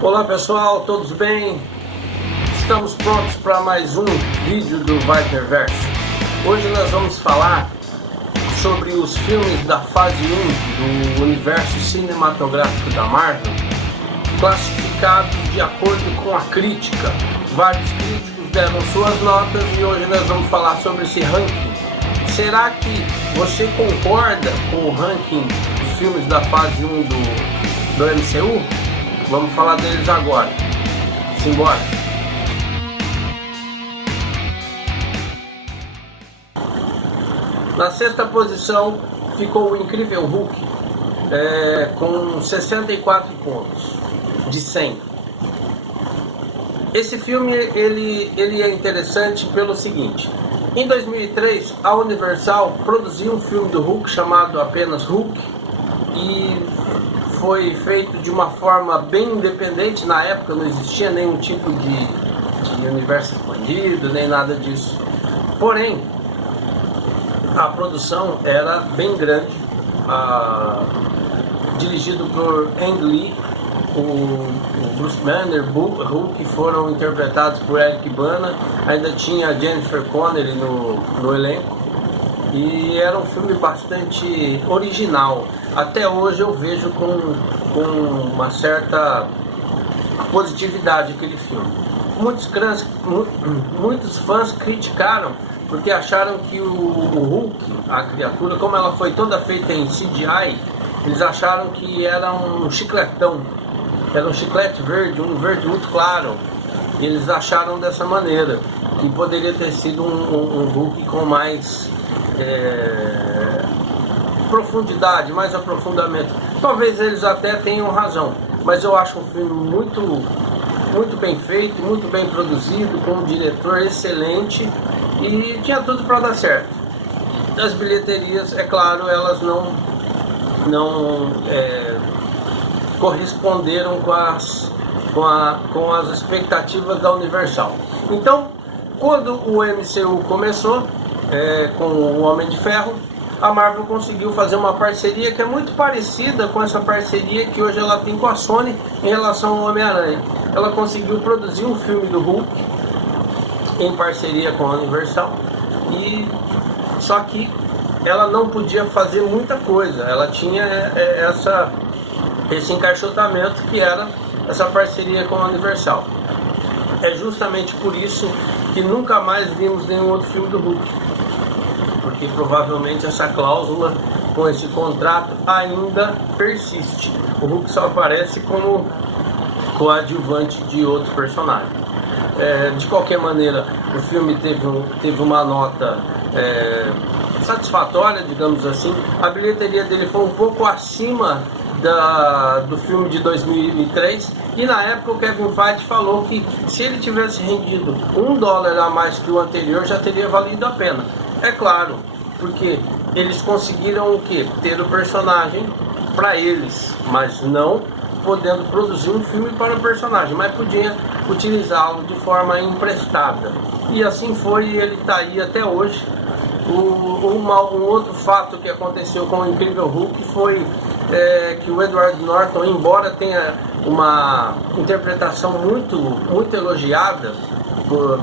Olá pessoal, todos bem? Estamos prontos para mais um vídeo do Viperverse. Hoje nós vamos falar sobre os filmes da fase 1 do universo cinematográfico da Marvel, classificados de acordo com a crítica. Vários críticos deram suas notas e hoje nós vamos falar sobre esse ranking. Será que você concorda com o ranking dos filmes da fase 1 do MCU? Vamos falar deles agora. Simbora! Na sexta posição ficou o Incrível Hulk, com 64 pontos de 100. Esse filme ele é interessante pelo seguinte: em 2003 a Universal produziu um filme do Hulk chamado apenas Hulk e foi feito de uma forma bem independente. Na época não existia nenhum tipo de universo expandido, nem nada disso. Porém, a produção era bem grande, dirigido por Ang Lee, o Bruce Banner, Hulk foram interpretados por Eric Bana, ainda tinha Jennifer Connelly no elenco. E era um filme bastante original. Até hoje eu vejo com uma certa positividade aquele filme. Muitos fãs criticaram porque acharam que o Hulk, a criatura, como ela foi toda feita em CGI, eles acharam que era um chicletão, era um chiclete verde, um verde muito claro. E eles acharam dessa maneira, que poderia ter sido um Hulk com mais profundidade, mais aprofundamento. Talvez eles até tenham razão, mas eu acho um filme muito bem feito, muito bem produzido, com um diretor excelente e tinha tudo para dar certo. As bilheterias, é claro, elas não corresponderam com as expectativas da Universal. Então, quando o MCU começou com o Homem de Ferro, a Marvel conseguiu fazer uma parceria que é muito parecida com essa parceria que hoje ela tem com a Sony em relação ao Homem-Aranha. Ela conseguiu produzir um filme do Hulk em parceria com a Universal, só que ela não podia fazer muita coisa. Ela tinha esse encaixotamento que era essa parceria com a Universal. É justamente por isso que nunca mais vimos nenhum outro filme do Hulk, porque provavelmente essa cláusula com esse contrato ainda persiste. O Hulk só aparece como coadjuvante de outros personagens. De qualquer maneira, o filme teve uma nota satisfatória, digamos assim. A bilheteria dele foi um pouco acima do filme de 2003, e na época o Kevin Feige falou que se ele tivesse rendido $1 a mais que o anterior já teria valido a pena. É claro, porque eles conseguiram o quê? Ter o personagem para eles, mas não podendo produzir um filme para o personagem, mas podia utilizá-lo de forma emprestada. E assim foi, e ele está aí até hoje. Um outro fato que aconteceu com o Incrível Hulk foi que o Edward Norton, embora tenha uma interpretação muito elogiada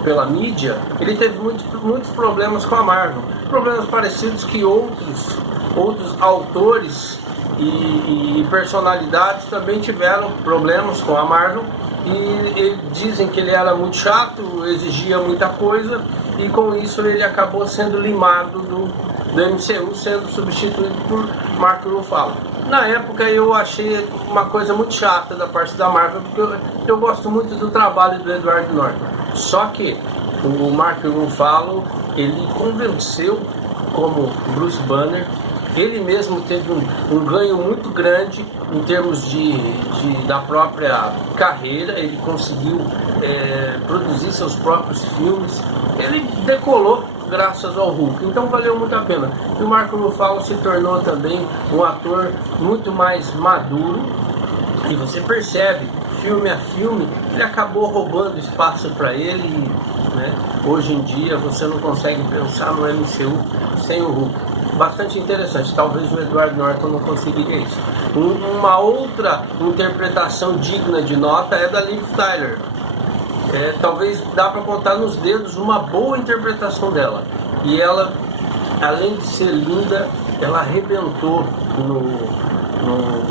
pela mídia, ele teve muitos problemas com a Marvel, problemas parecidos que outros autores e personalidades também tiveram problemas com a Marvel, e dizem que ele era muito chato, exigia muita coisa, e com isso ele acabou sendo limado do MCU, sendo substituído por Mark Ruffalo. Na época eu achei uma coisa muito chata da parte da Marvel, porque eu gosto muito do trabalho do Edward Norton. Só que o Mark Ruffalo, ele convenceu como Bruce Banner. Ele mesmo teve um ganho muito grande em termos da própria carreira. Ele conseguiu produzir seus próprios filmes. Ele decolou graças ao Hulk, então valeu muito a pena. E o Mark Ruffalo se tornou também um ator muito mais maduro, e você percebe, filme a filme, ele acabou roubando espaço para ele, né? Hoje em dia você não consegue pensar no MCU sem o Hulk. bastante interessante. Talvez o Edward Norton não conseguiria isso. Uma outra interpretação digna de nota é da Liv Tyler. Talvez dá para contar nos dedos uma boa interpretação dela. E ela, além de ser linda, ela arrebentou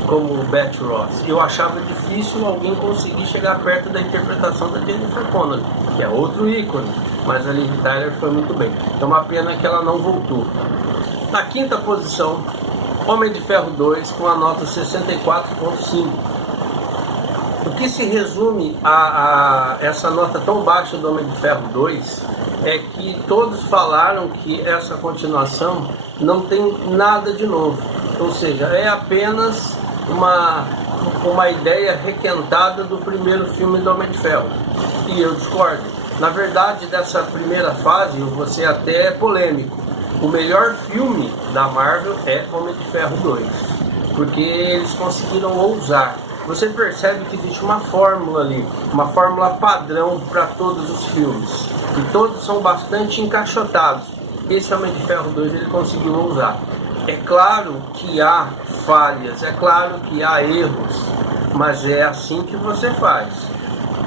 como Beth Ross. Eu achava difícil alguém conseguir chegar perto da interpretação da Jennifer Connelly, que é outro ícone, mas a Liv Tyler foi muito bem. É uma pena que ela não voltou. Na quinta posição, Homem de Ferro 2 com a nota 64.5. O que se resume a essa nota tão baixa do Homem de Ferro 2 é que todos falaram que essa continuação não tem nada de novo. Ou seja, é apenas uma ideia requentada do primeiro filme do Homem de Ferro. E eu discordo. Na verdade, dessa primeira fase, eu vou ser até polêmico. O melhor filme da Marvel é Homem de Ferro 2. Porque eles conseguiram ousar. Você percebe que existe uma fórmula ali, uma fórmula padrão para todos os filmes. E todos são bastante encaixotados. Esse Homem de Ferro 2 ele conseguiu ousar. É claro que há falhas, é claro que há erros, mas é assim que você faz.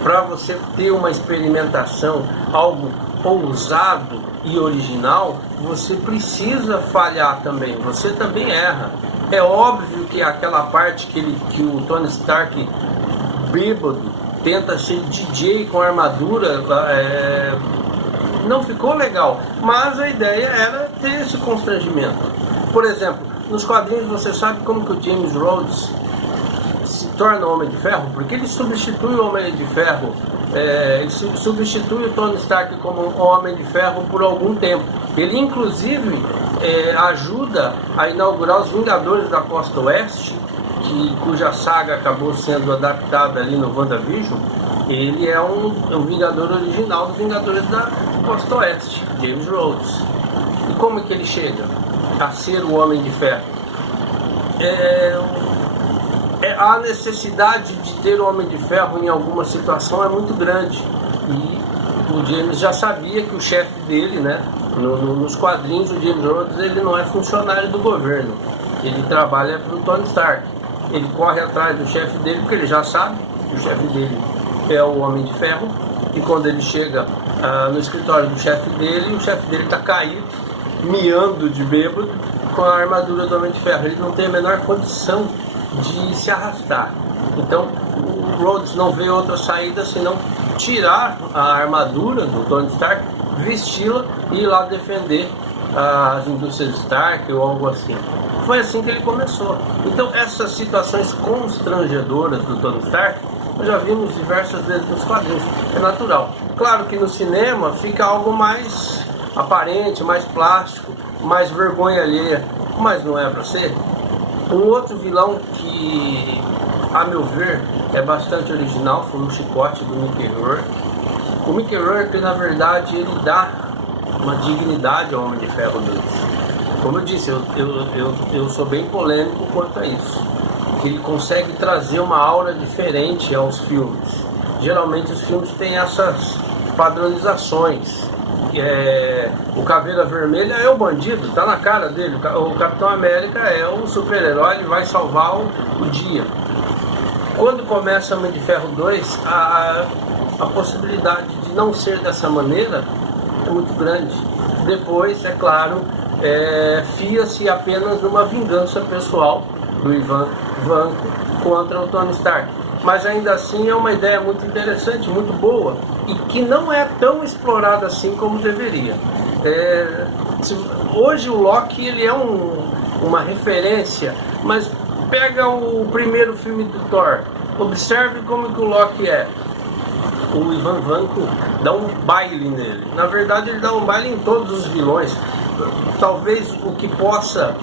Para você ter uma experimentação, algo ousado e original, você precisa falhar também, você também erra. É óbvio que aquela parte que o Tony Stark bêbado tenta ser DJ com armadura não ficou legal, mas a ideia era ter esse constrangimento. Por exemplo, nos quadrinhos você sabe como que o James Rhodes se torna Homem de Ferro? Porque ele substitui o Homem de Ferro, ele substitui o Tony Stark como Homem de Ferro por algum tempo. Ele inclusive ajuda a inaugurar os Vingadores da Costa Oeste, cuja saga acabou sendo adaptada ali no WandaVision. Ele é um Vingador original dos Vingadores da Costa Oeste, James Rhodes. E como é que ele chega a ser o Homem de Ferro? A necessidade de ter o Homem de Ferro em alguma situação é muito grande. E o James já sabia que o chefe dele, né, nos quadrinhos, o James Rhodes, ele não é funcionário do governo. Ele trabalha para o Tony Stark. Ele corre atrás do chefe dele porque ele já sabe que o chefe dele é o Homem de Ferro. E quando ele chega no escritório do chefe dele, o chefe dele está caído, miando de bêbado, com a armadura do Homem de Ferro. Ele não tem a menor condição de se arrastar. Então o Rhodes não vê outra saída senão tirar a armadura do Tony Stark, vesti-la e ir lá defender as indústrias Stark ou algo assim. Foi assim que ele começou. Então essas situações constrangedoras do Tony Stark nós já vimos diversas vezes nos quadrinhos. É natural. Claro que no cinema fica algo mais aparente, mais plástico, mais vergonha alheia, mas não é para ser. Um outro vilão que, a meu ver, é bastante original foi o Chicote do Mickey Rourke. O Mickey Rourke, na verdade, ele dá uma dignidade ao Homem de Ferro 2. Como eu disse, eu sou bem polêmico quanto a isso. Que ele consegue trazer uma aura diferente aos filmes. Geralmente os filmes têm essas padronizações. O Caveira Vermelha é o bandido, tá na cara dele. O Capitão América é o super-herói, ele vai salvar o dia. Quando começa Homem de Ferro 2, a possibilidade de não ser dessa maneira é muito grande. Depois, é claro, fia-se apenas numa vingança pessoal do Ivan Vanko contra o Tony Stark. Mas ainda assim é uma ideia muito interessante, muito boa, e que não é tão explorada assim como deveria. Hoje o Loki ele é uma referência, mas pega o primeiro filme do Thor, observe como que o Loki é. O Ivan Vanko dá um baile nele. Na verdade ele dá um baile em todos os vilões. Talvez o que possa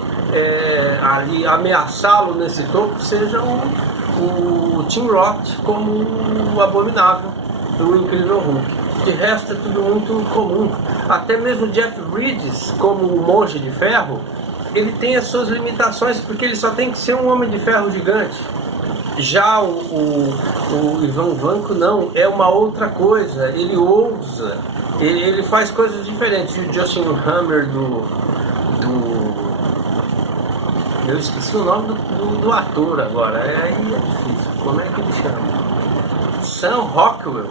ali ameaçá-lo nesse topo seja o Tim Roth como o Abominável do Incrível Hulk. De resto é tudo muito comum. Até mesmo Jeff Bridges como o Monge de Ferro, ele tem as suas limitações, porque ele só tem que ser um Homem de Ferro gigante. Já o Ivan Vanko não, é uma outra coisa. Ele ousa, ele faz coisas diferentes. E o Justin Hammer do Eu esqueci o nome do ator agora, aí é difícil. Como é que ele chama? Sam Rockwell.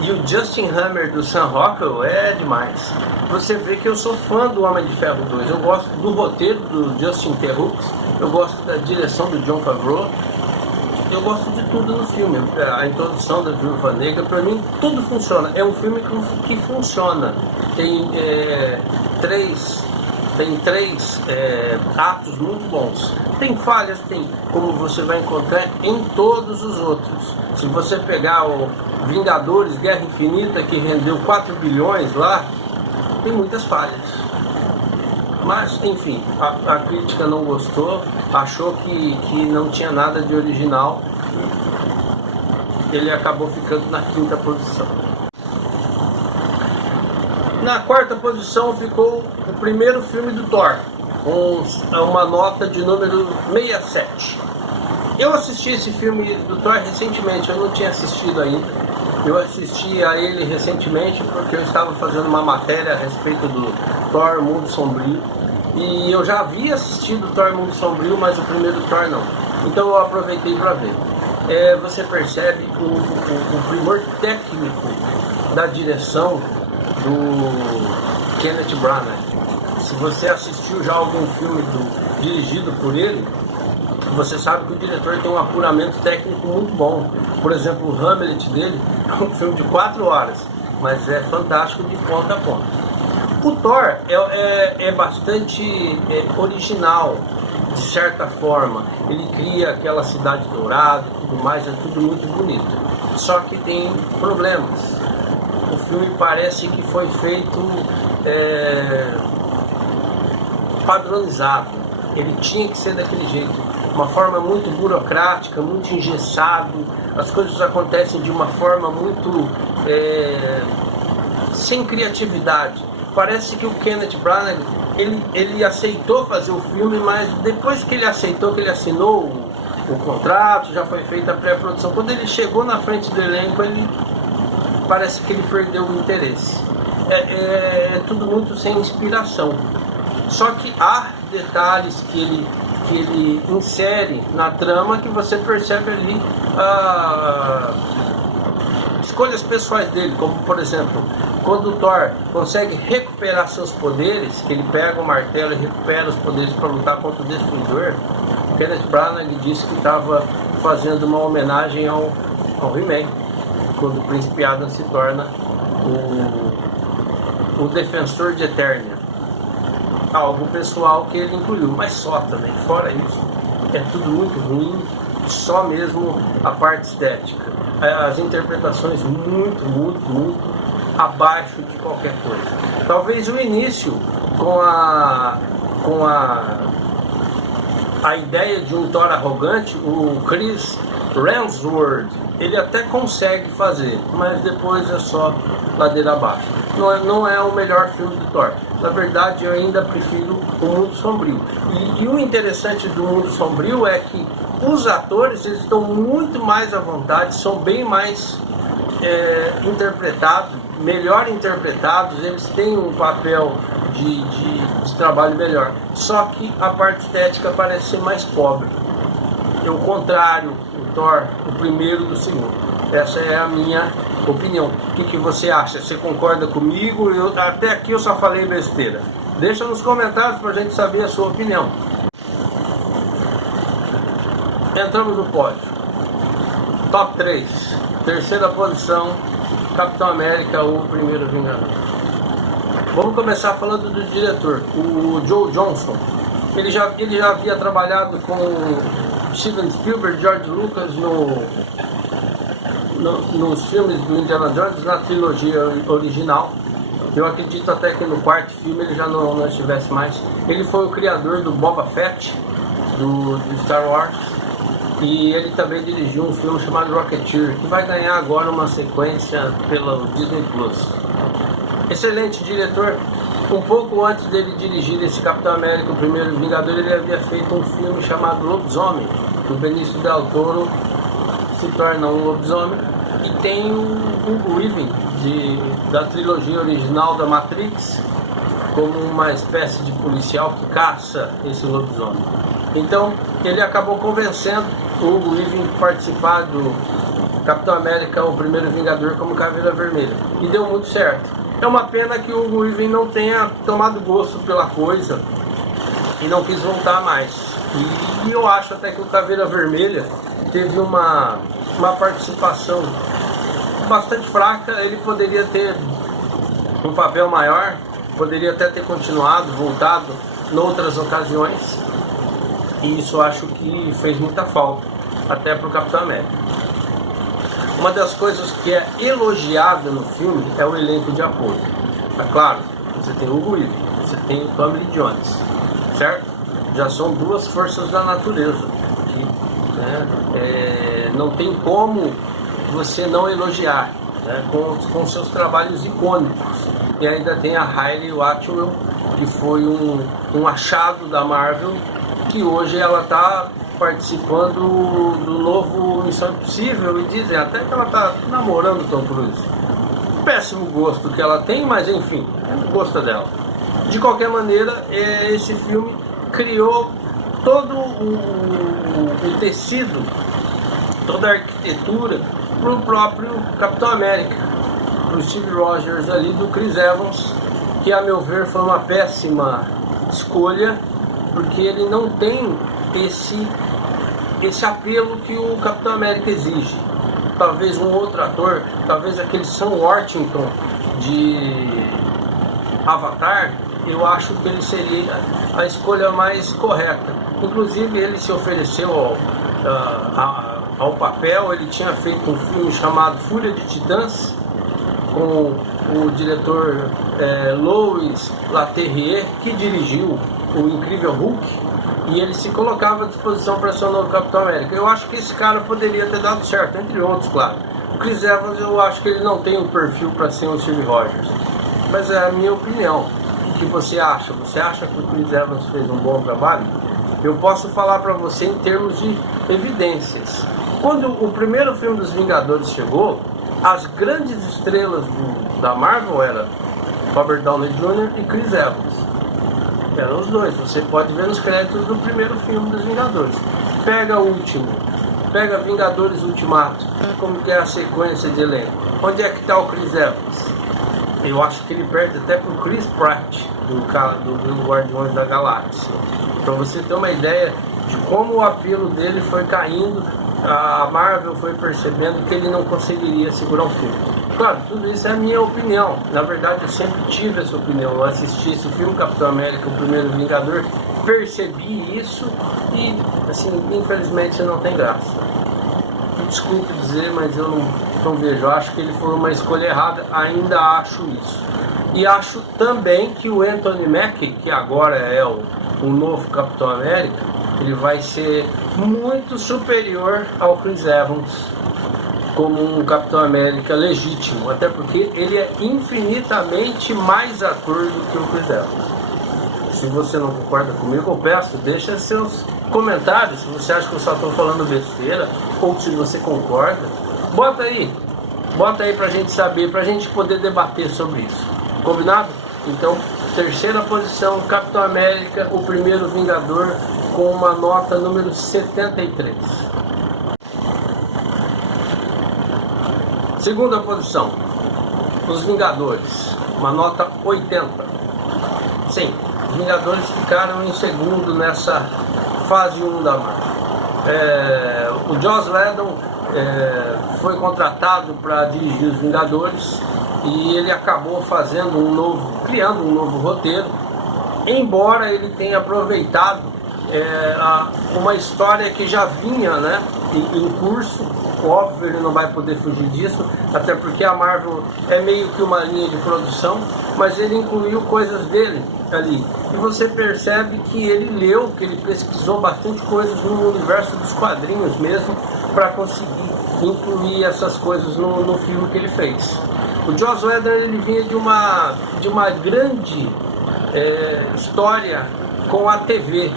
E o Justin Hammer do Sam Rockwell é demais. Você vê que eu sou fã do Homem de Ferro 2. Eu gosto do roteiro do Justin Theroux, eu gosto da direção do Jon Favreau, eu gosto de tudo no filme. A introdução da Viúva Negra, pra mim, tudo funciona. É um filme que funciona. Tem três atos muito bons. Tem falhas, tem, como você vai encontrar em todos os outros. Se você pegar o Vingadores Guerra Infinita, que rendeu 4 bilhões lá, tem muitas falhas. Mas, enfim, a crítica não gostou, achou que não tinha nada de original. Ele acabou ficando na 5ª posição. Na 4ª posição ficou o primeiro filme do Thor, com uma nota de número 67. Eu assisti esse filme do Thor recentemente, eu não tinha assistido ainda. Eu assisti a ele recentemente porque eu estava fazendo uma matéria a respeito do Thor Mundo Sombrio. E eu já havia assistido Thor Mundo Sombrio, mas o primeiro Thor não. Então eu aproveitei para ver. Você percebe o primor técnico da direção do Kenneth Branagh. Se você assistiu já algum filme dirigido por ele, você sabe que o diretor tem um apuramento técnico muito bom. Por exemplo, o Hamlet dele é um filme de 4 horas, mas é fantástico de ponta a ponta. O Thor é bastante original, de certa forma. Ele cria aquela cidade dourada e tudo mais, é tudo muito bonito. Só que tem problemas. O filme parece que foi feito padronizado. Ele tinha que ser daquele jeito. Uma forma muito burocrática, muito engessado. As coisas acontecem de uma forma muito sem criatividade. Parece que o Kenneth Branagh ele aceitou fazer o filme, mas depois que ele aceitou, que ele assinou o contrato, já foi feita a pré-produção. Quando ele chegou na frente do elenco, parece que ele perdeu o interesse. É tudo muito sem inspiração. Só que há detalhes que ele insere na trama que você percebe ali escolhas pessoais dele, como por exemplo, quando o Thor consegue recuperar seus poderes, que ele pega o martelo e recupera os poderes para lutar contra o Destruidor, Kenneth Branagh disse que estava fazendo uma homenagem ao He-Man, quando o Príncipe Adam se torna o defensor de Eternia. Algo pessoal que ele incluiu, mas só também. Fora isso, é tudo muito ruim, só mesmo a parte estética. As interpretações muito abaixo de qualquer coisa. Talvez o início com a ideia de um Thor arrogante, o Chris Hemsworth, ele até consegue fazer, mas depois é só ladeira abaixo. Não é o melhor filme do Thor. Na verdade, eu ainda prefiro o Mundo Sombrio. E o interessante do Mundo Sombrio é que os atores eles estão muito mais à vontade, são bem mais interpretados, melhor interpretados, eles têm um papel de trabalho melhor. Só que a parte estética parece ser mais pobre. É o contrário, o Thor, o primeiro do segundo. Essa é a minha opinião. O que você acha? Você concorda comigo? Até aqui eu só falei besteira. Deixa nos comentários pra gente saber a sua opinião. Entramos no pódio. Top 3. Terceira posição, Capitão América, o primeiro Vingador. Vamos começar falando do diretor, o Joe Johnston. Ele já havia trabalhado com Steven Spielberg, George Lucas nos filmes do Indiana Jones, na trilogia original. Eu acredito até que no 4º filme ele já não estivesse mais. Ele foi o criador do Boba Fett, do Star Wars. E ele também dirigiu um filme chamado Rocketeer, que vai ganhar agora uma sequência pelo Disney Plus. Excelente diretor. Um pouco antes dele dirigir esse Capitão América, o primeiro Vingador, ele havia feito um filme chamado Lobisomem, que o Benício Del Toro se torna um lobisomem. E tem o Weaving, da trilogia original da Matrix, como uma espécie de policial que caça esse lobisomem. Então ele acabou convencendo o Hugo Weaving a participar do Capitão América, o primeiro Vingador, como Caveira Vermelha, e deu muito certo. É uma pena que o Hugo Weaving não tenha tomado gosto pela coisa e não quis voltar mais. E eu acho até que o Caveira Vermelha teve uma participação bastante fraca. Ele poderia ter um papel maior, poderia até ter continuado, voltado em outras ocasiões, e isso eu acho que fez muita falta até para o Capitão América. Uma das coisas que é elogiada no filme é o elenco de apoio. É claro, você tem o Hugo Weaving, você tem o Tommy Lee Jones, certo? Já são duas forças da natureza que, né, não tem como você não elogiar, né, com seus trabalhos icônicos. E ainda tem a Hayley Atwell, que foi um achado da Marvel, que hoje ela está participando do novo Missão Impossível, e dizem até que ela está namorando o Tom Cruise. Péssimo gosto que ela tem, mas enfim, é o gosto dela. De qualquer maneira, esse filme criou todo o tecido, toda a arquitetura para o próprio Capitão América, para o Steve Rogers ali, do Chris Evans, que a meu ver foi uma péssima escolha, porque ele não tem esse apelo que o Capitão América exige. Talvez um outro ator, talvez aquele Sam Worthington de Avatar, eu acho que ele seria a escolha mais correta. Inclusive ele se ofereceu ao papel. Ele tinha feito um filme chamado Fúria de Titãs, com o diretor Louis Leterrier, que dirigiu o Incrível Hulk, e ele se colocava à disposição para ser o novo Capitão América. Eu acho que esse cara poderia ter dado certo, entre outros, claro. O Chris Evans, eu acho que ele não tem o perfil para ser um Steve Rogers, mas é a minha opinião. O que você acha? Você acha que o Chris Evans fez um bom trabalho? Eu posso falar para você em termos de evidências. Quando o primeiro filme dos Vingadores chegou, as grandes estrelas da Marvel eram Robert Downey Jr. e Chris Evans. Eram os dois, você pode ver nos créditos do primeiro filme dos Vingadores. Pega o último, pega Vingadores Ultimato, como que é a sequência de elenco. Onde é que está o Chris Evans? Eu acho que ele perde até pro Chris Pratt, do Guardiões da Galáxia. Para você ter uma ideia de como o apelo dele foi caindo, a Marvel foi percebendo que ele não conseguiria segurar o filme. Claro, tudo isso é a minha opinião. Na verdade, eu sempre tive essa opinião. Eu assisti esse filme, Capitão América, o primeiro Vingador, percebi isso e, assim, infelizmente não tem graça. Desculpe dizer, mas eu não vejo. Eu acho que ele foi uma escolha errada, ainda acho isso. E acho também que o Anthony Mackie, que agora é o novo Capitão América, ele vai ser muito superior ao Chris Evans como um Capitão América legítimo, até porque ele é infinitamente mais ator do que o Chris Evans. Se você não concorda comigo, eu peço, deixa seus comentários, se você acha que eu só estou falando besteira, ou se você concorda, bota aí pra gente saber, pra gente poder debater sobre isso. Combinado? Então, terceira posição, Capitão América, o primeiro Vingador, com uma nota número 73. Segunda posição, Os Vingadores, uma nota 80. Sim, os Vingadores ficaram em segundo nessa fase 1 da Marvel. O Joss Whedon foi contratado para dirigir os Vingadores e ele acabou criando um novo roteiro, embora ele tenha aproveitado uma história que já vinha, né, em curso. Óbvio, ele não vai poder fugir disso, até porque a Marvel é meio que uma linha de produção, mas ele incluiu coisas dele ali. E você percebe que ele leu, que ele pesquisou bastante coisas no universo dos quadrinhos mesmo, para conseguir incluir essas coisas no filme que ele fez. O Joss Whedon, ele vinha de uma grande história com a TV.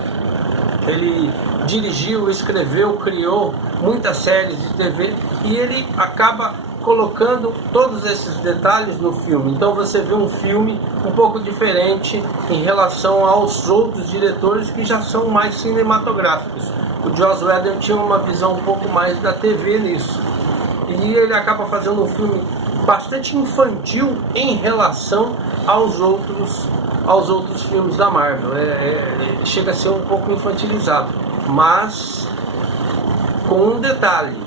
Ele dirigiu, escreveu, criou muitas séries de TV e ele acaba colocando todos esses detalhes no filme. Então você vê um filme um pouco diferente em relação aos outros diretores que já são mais cinematográficos. O Joss Whedon tinha uma visão um pouco mais da TV nisso. E ele acaba fazendo um filme bastante infantil em relação aos outros filmes da Marvel. Chega a ser um pouco infantilizado, mas com um detalhe: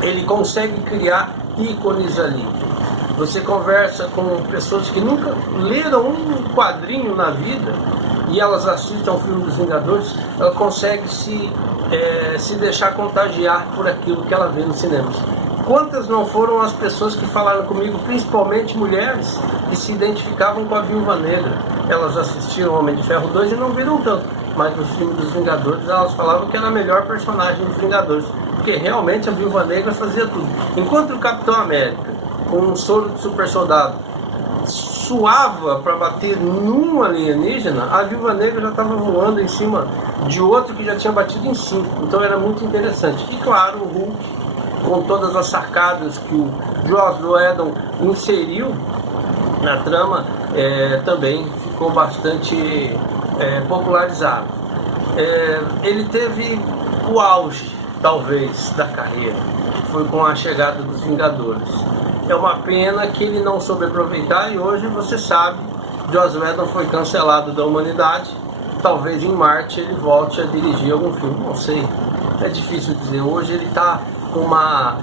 ele consegue criar ícones ali. Você conversa com pessoas que nunca leram um quadrinho na vida e elas assistem ao filme dos Vingadores, ela consegue se deixar contagiar por aquilo que ela vê nos cinemas. Quantas não foram as pessoas que falaram comigo, principalmente mulheres, que se identificavam com a Viúva Negra? Elas assistiram Homem de Ferro 2 e não viram tanto, mas no filme dos Vingadores elas falavam que era a melhor personagem dos Vingadores, porque realmente a Viúva Negra fazia tudo. Enquanto o Capitão América, com um soro de super soldado, suava para bater num alienígena, a Viúva Negra já estava voando em cima de outro que já tinha batido em 5. Então era muito interessante. E claro, o Hulk, com todas as sacadas que o Joss Whedon inseriu na trama, também ficou bastante popularizado. Ele teve o auge, talvez, da carreira, foi com a chegada dos Vingadores. É uma pena que ele não soube aproveitar, e hoje você sabe, Joss Whedon foi cancelado da humanidade. Talvez em Marte ele volte a dirigir algum filme, não sei, é difícil dizer. Hoje ele está com uma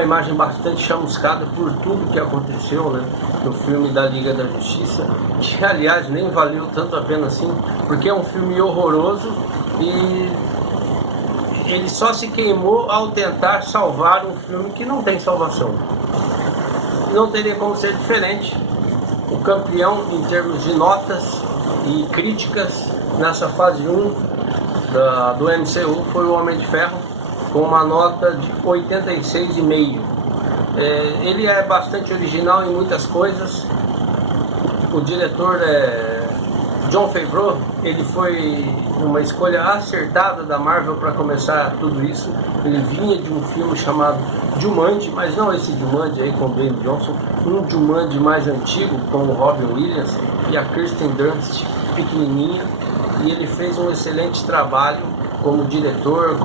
imagem bastante chamuscada por tudo que aconteceu, né, no filme da Liga da Justiça, que aliás nem valeu tanto a pena assim, porque é um filme horroroso e ele só se queimou ao tentar salvar um filme que não tem salvação. Não teria como ser diferente. O campeão em termos de notas e críticas nessa fase 1 do MCU foi o Homem de Ferro, com uma nota de 86,5. Ele é bastante original em muitas coisas. O diretor Jon Favreau, ele foi uma escolha acertada da Marvel para começar tudo isso. Ele vinha de um filme chamado Jumanji, mas não esse Jumanji aí com o Dwayne Johnson, um Jumanji mais antigo com o Robin Williams e a Kirsten Dunst pequenininha, e ele fez um excelente trabalho como diretor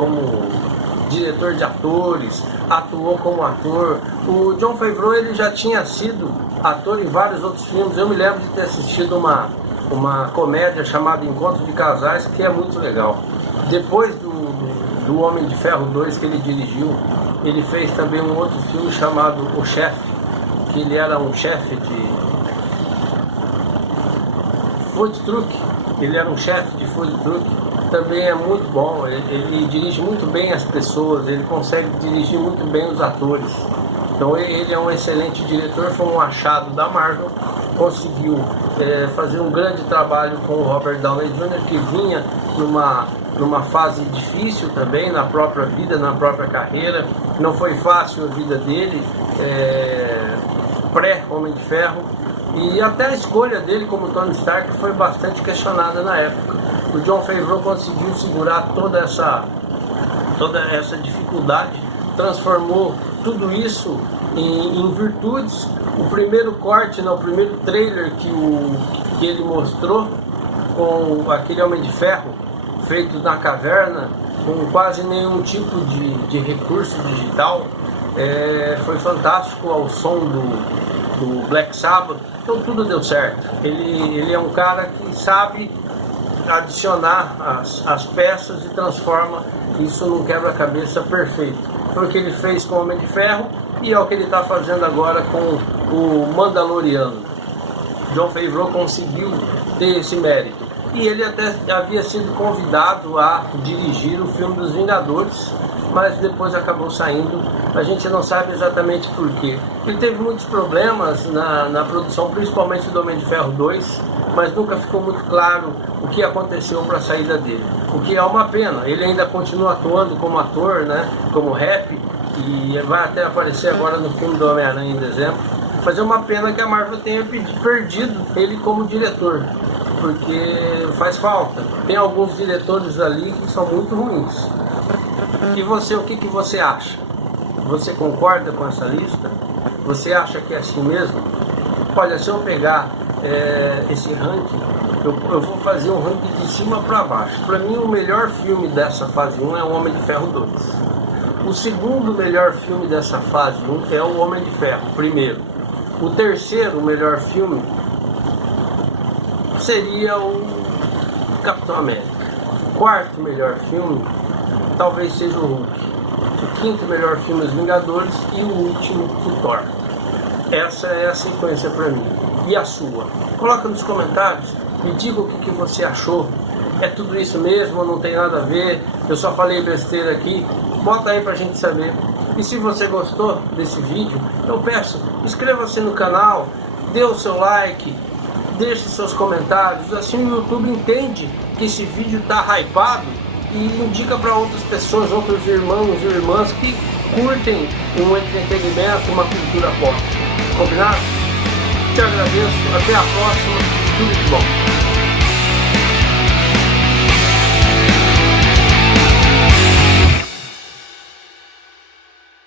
de atores, atuou como ator. O Jon Favreau, ele já tinha sido ator em vários outros filmes. Eu me lembro de ter assistido uma comédia chamada Encontro de Casais, que é muito legal. Depois do Homem de Ferro 2 que ele dirigiu, ele fez também um outro filme chamado O Chefe, que ele era um chefe de food truck. Ele era um chefe de food truck. Também é muito bom, ele dirige muito bem as pessoas, ele consegue dirigir muito bem os atores. Então ele é um excelente diretor, foi um achado da Marvel, conseguiu fazer um grande trabalho com o Robert Downey Jr., que vinha numa fase difícil também, na própria vida, na própria carreira. Não foi fácil a vida dele, pré-Homem de Ferro, e até a escolha dele como Tony Stark foi bastante questionada na época. O Jon Favreau conseguiu segurar toda essa dificuldade, transformou tudo isso em virtudes. O primeiro corte, o primeiro trailer que ele mostrou com aquele Homem de Ferro feito na caverna, com quase nenhum tipo de recurso digital, foi fantástico, ao som do Black Sabbath. Então tudo deu certo. Ele é um cara que sabe adicionar as peças e transforma isso num quebra-cabeça perfeito. Foi o que ele fez com o Homem de Ferro e é o que ele está fazendo agora com o Mandaloriano. Jon Favreau conseguiu ter esse mérito. E ele até havia sido convidado a dirigir o filme dos Vingadores, mas depois acabou saindo. A gente não sabe exatamente por quê. Ele teve muitos problemas na produção, principalmente do Homem de Ferro 2, mas nunca ficou muito claro o que aconteceu para a saída dele. O que é uma pena. Ele ainda continua atuando como ator, né, como rap, e vai até aparecer agora no filme do Homem-Aranha em dezembro. Mas é uma pena que a Marvel tenha perdido ele como diretor, porque faz falta. Tem alguns diretores ali que são muito ruins. E você, o que você acha? Você concorda com essa lista? Você acha que é assim mesmo? Olha, se eu pegar esse ranking, eu vou fazer um ranking de cima para baixo. Para mim, o melhor filme dessa fase 1 é O Homem de Ferro 2. O segundo melhor filme dessa fase 1 é O Homem de Ferro, primeiro. O terceiro melhor filme seria o Capitão América. O quarto melhor filme talvez seja o Hulk. O quinto melhor filme, Os Vingadores. E o último, o Thor. Essa é a sequência para mim. E a sua? Coloca nos comentários, me diga o que você achou. É tudo isso mesmo, não tem nada a ver, eu só falei besteira aqui? Bota aí pra gente saber. E se você gostou desse vídeo, eu peço, inscreva-se no canal, dê o seu like, deixe seus comentários, assim o YouTube entende que esse vídeo tá hypado e indica para outras pessoas, outros irmãos e irmãs que curtem um entretenimento, uma cultura pop. Combinado? Te agradeço, até a próxima, tudo de bom.